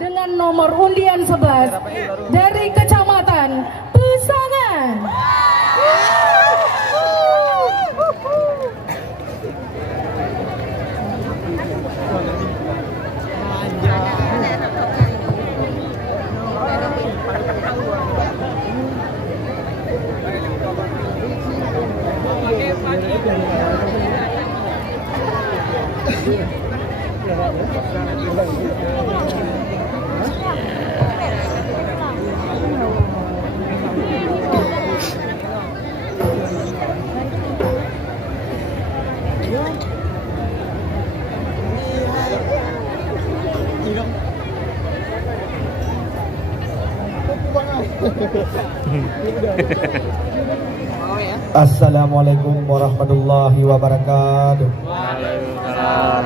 dengan nomor undian 11 dari Kecamatan Pesangan. Assalamualaikum warahmatullahi wabarakatuh. Waalaikumsalam.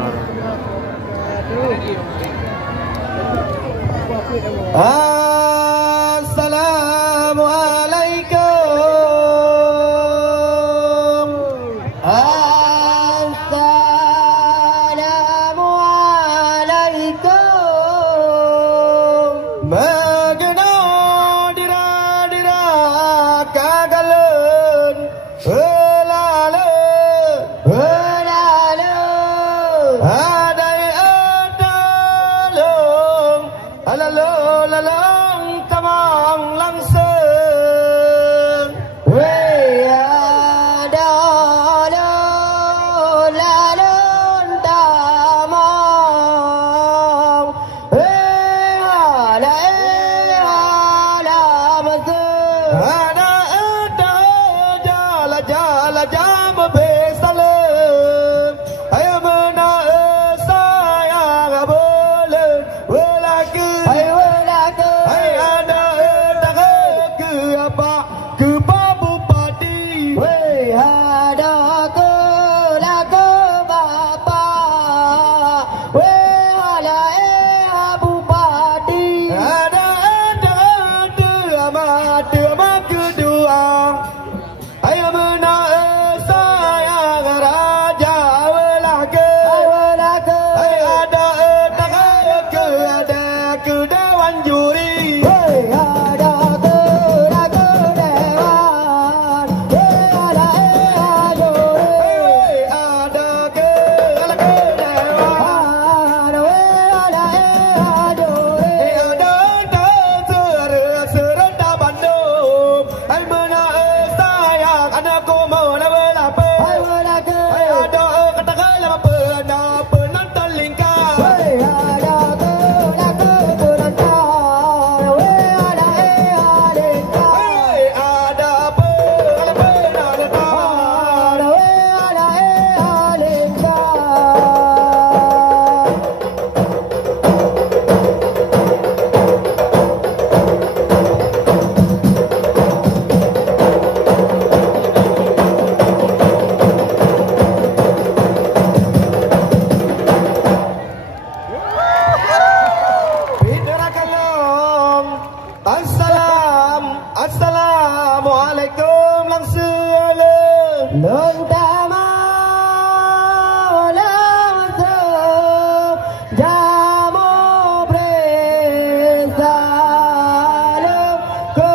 Assalamualaikum. Assalamualaikum. Magna dira dira kagalan. Helalo, helalo. Adai adalong, alalo lalong tamang langsung. Wey adalong lalong tamang. Hey alai alamasung. Ada jala jala jam besalam. Ayo mena sayang boleh welaki. Ayo welaki. Ayo ada tak ke apa ke babu padi. Wey ada ke laku bapa. Wey ala abu padi. Ada amat kedua. Ayo mena sayang raja welake. Welake. Ayo ada ke dewan juri. Hey ada ke dewan. Hey ada juri. Hey ada ke dewan. Hey ada juri. Hey ada serta Bandung. Ayo mena sayang anakku mau welapa. Ayo welake. Ayo ada katakan apa penonton lingkar. Hey ada ke penonton. Hey ada lingkar. Hey ada penonton. Hey ada lingkar. Assalamualaikum langsung long tama langsung jamu besalam ke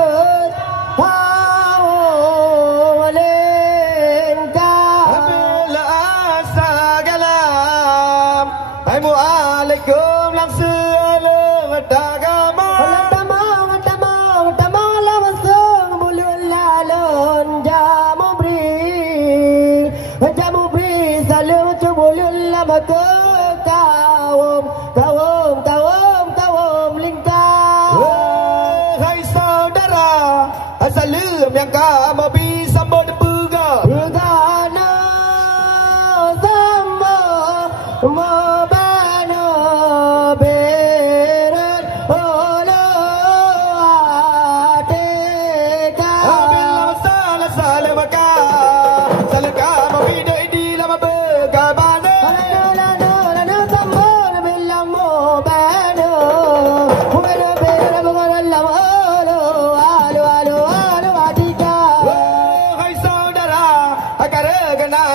lengkap bila asagalam. Assalamualaikum langsung dagama. Kaum lingkar. Hai saudara, salam yang kamu bisa berpegang. Begana sama membana berat oleh atika. Bila salah maka salah kamu hidup di lama bergabana.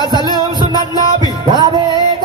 Salam sunat Nabi. Nabi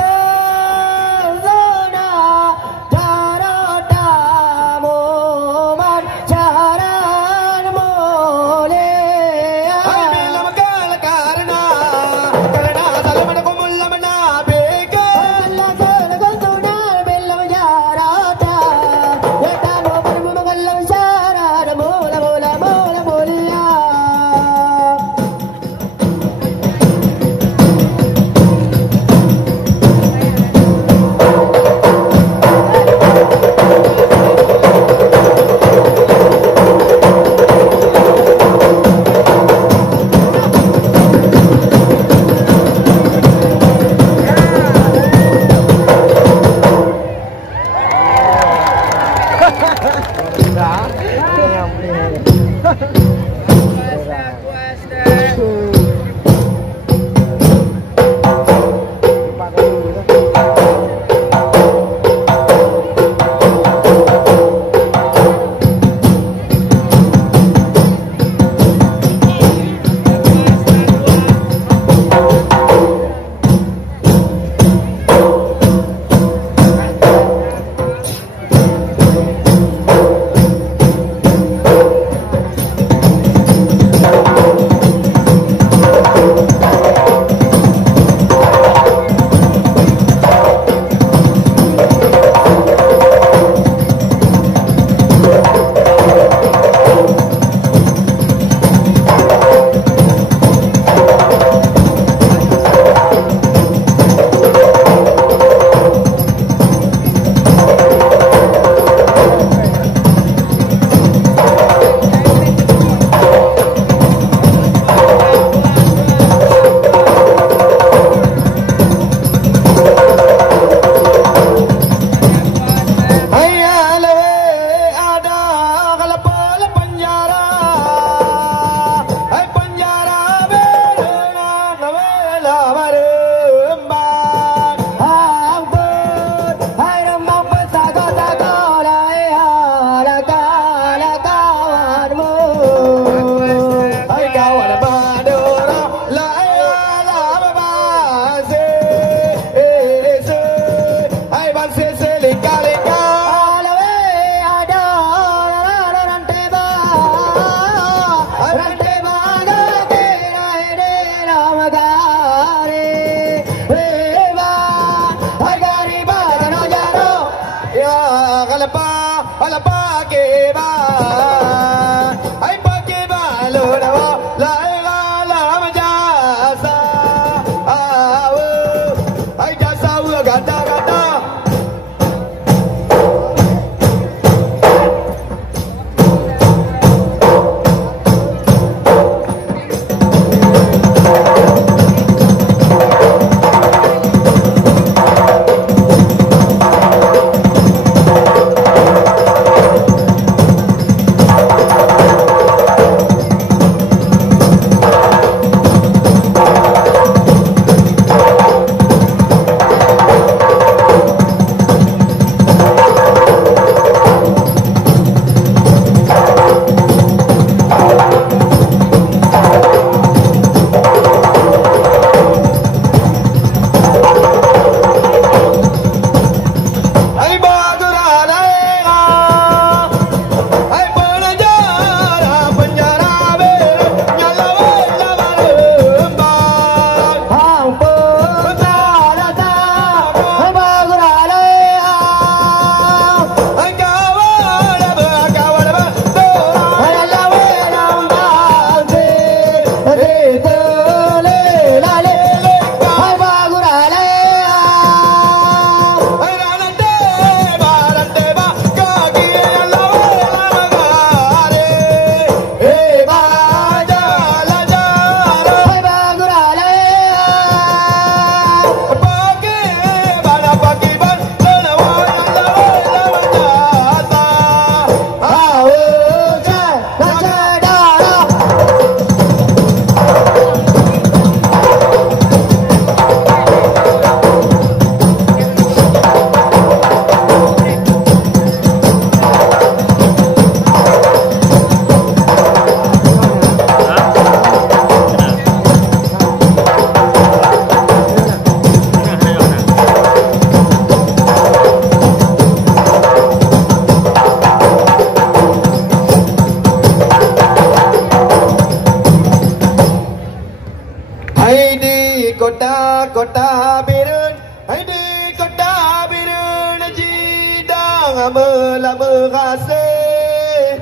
kota birun, hai di kota birun jidang melama kasih.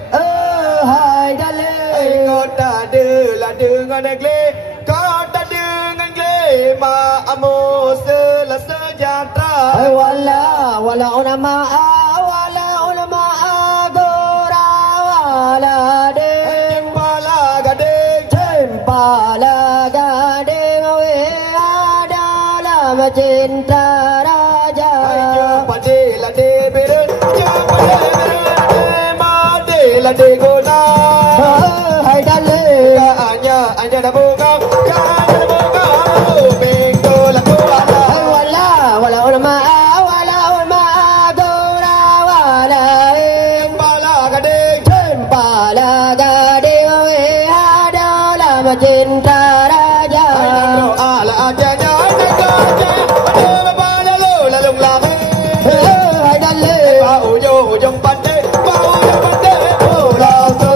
Hai dale, kota adalah dengan negeri, kota dengan negeri, maamu selalu sejahtera. hai wala ulama gora wala de. Cempala gading, Cempala gading we adalah cinta raja. Padela de birun, padela de guna. Hai dale, Hanya dah bunga, hanya dah bunga. Minggu laku ala. hai wala ulama gora wala Cempala gading, Cempala gading we adalah cinta raja. ala ajanya, ada pada lalu lagi. Hai dale, Bau ujung pandai, pulau turun tu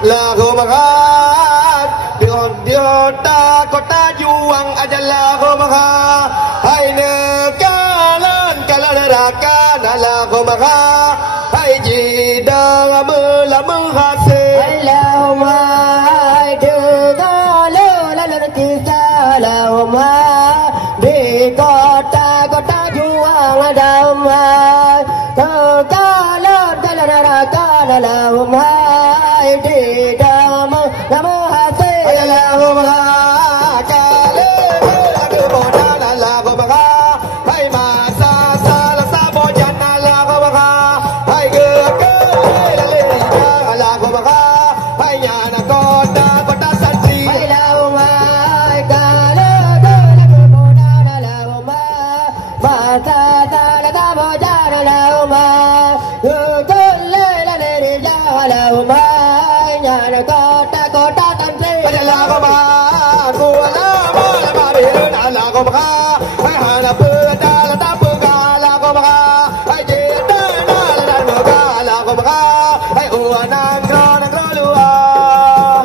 lagu mahat diota kota juang adalah mahat hai nekalan kala neraka lagu mahat hai jidang melama hasil Allahumma degalo lalu kisah Allahumma di kota juang ada umat kalau dalam neraka Allahumma di dalam nama hati Allahumma kale lagu bodan lagu mahat hai masa salah sabo jana lagu mahat hai gege lagu mahat hai nyana kota santri Allahumma kalau lagu bodan Allahumma masa salah sabo jana Allahumma Allahumma nyana kota tantri lagu mahat ku lama birun lagu mahat hai hana pedal tapi lagu mahat hai jidana lagu mahat hai uanang luar.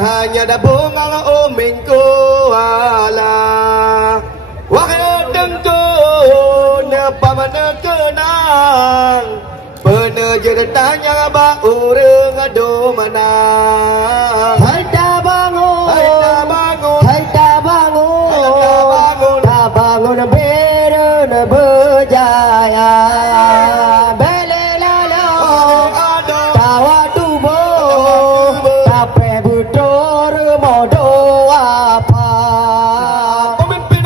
Hanya ada bunga uminku ala wakil dengku nepa mana kenang penerja tanya ba urang ado mana hai ta bangun berun berjaya bele lalo tawa tubuh tape butor modo apa pemimpin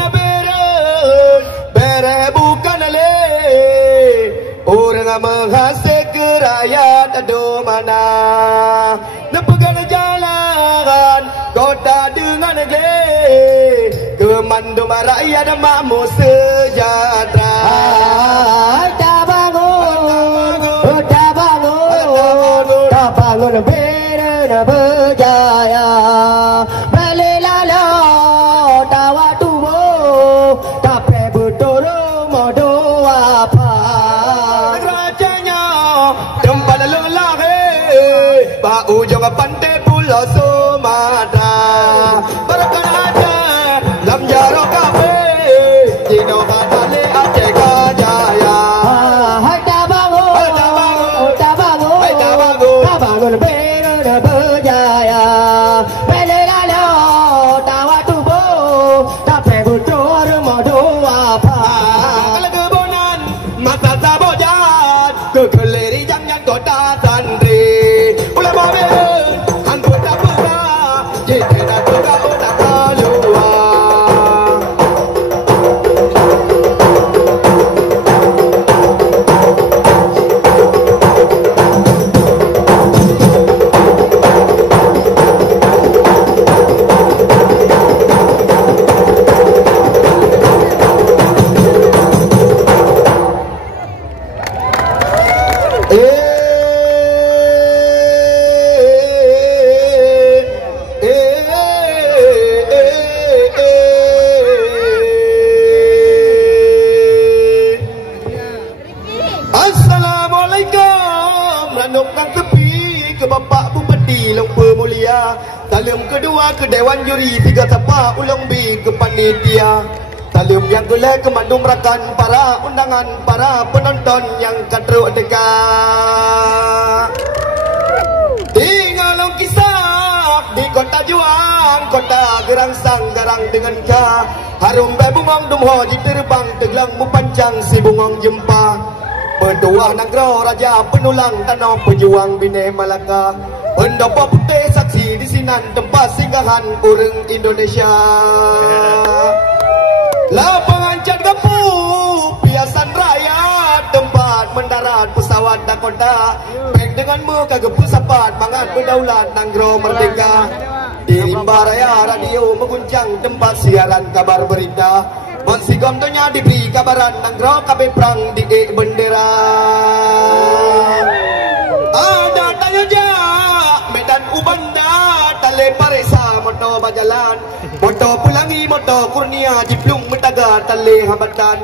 bere bukan ale orang menghasil kerayaan ado mana nepegang jalan kota dengan negeri kemandum rakyat makmu sejahtera ta bangun berun berjaya bele lalo tawa tubuh tape butor modo apa rajanya tempat lelaki ba ujung pantai pulau Sumatera berkan ada lam jaro kafe jino kadale Aceh Kajaya hai ta bangun berun berjaya bele lalo tawa tubuh tape butor modo apa lagu asal sabojan kekeleri jangan kota santri ulama ben anggota buka jika juga udah keluar. Talim kedua ke Dewan Juri, tiga tapa ulang bi ke panitia. Talim yang kelima ke mandumrakan para undangan para penonton yang katruk dekat. Tinggalong kisah di kota Juang, kota Gerangsang garang dengan ka. Harum bebungong dumho terbang teglang mupancang si bungong jempa. Berdoa nagro raja penulang tanah pejuang Bine Malaka. Pendopo putih saksi di sinan tempat singgahan urang Indonesia. Lapangan cat gapu piasan rakyat tempat mendarat pesawat Dakota. Peng denganmu kagak pusapat mangat berdaulat nanggro merdeka. Di rimba raya radio mengguncang tempat siaran kabar berita. Monsigom donya diberi kabaran nanggro kabe perang di bendera. Ada tanya Medan Ubanda tale paresa moto bajalan moto pulangi moto kurnia jiplung metaga tale habatan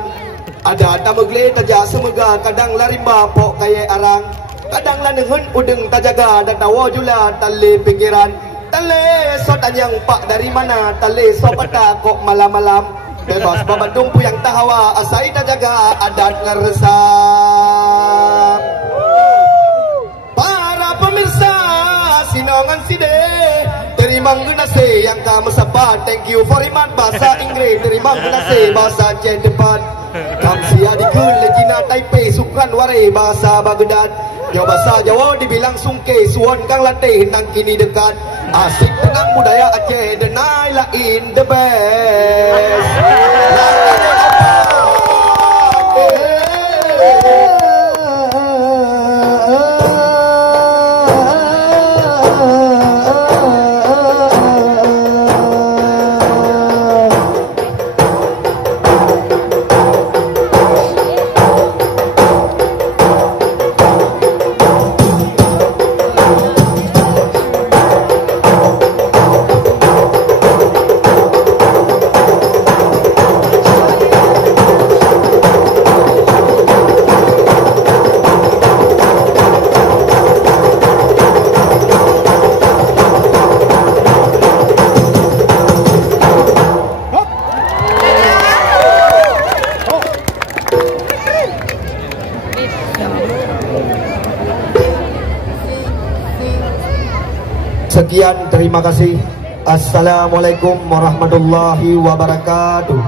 ada tamugle taja semega kadang larimba pok kaya arang kadang lanengun udeng tajaga dan tawo jula tale pikiran tale sotanyang pak dari mana tale sopata kok malam-malam bebas babandung puyang tahawa asai tajaga adat ngeresa. Pemirsa sinongan side terima ngenase yang kamu sapa thank you for iman bahasa Inggris terima ngenase bahasa Jepang kamsia dikul Cina Taipei sukran ware bahasa Baghdad Jawa bahasa Jawa dibilang sungke suon kang latih nang kini dekat asik tenang budaya Aceh denai lain the best. Sekian, terima kasih. Assalamualaikum warahmatullahi wabarakatuh.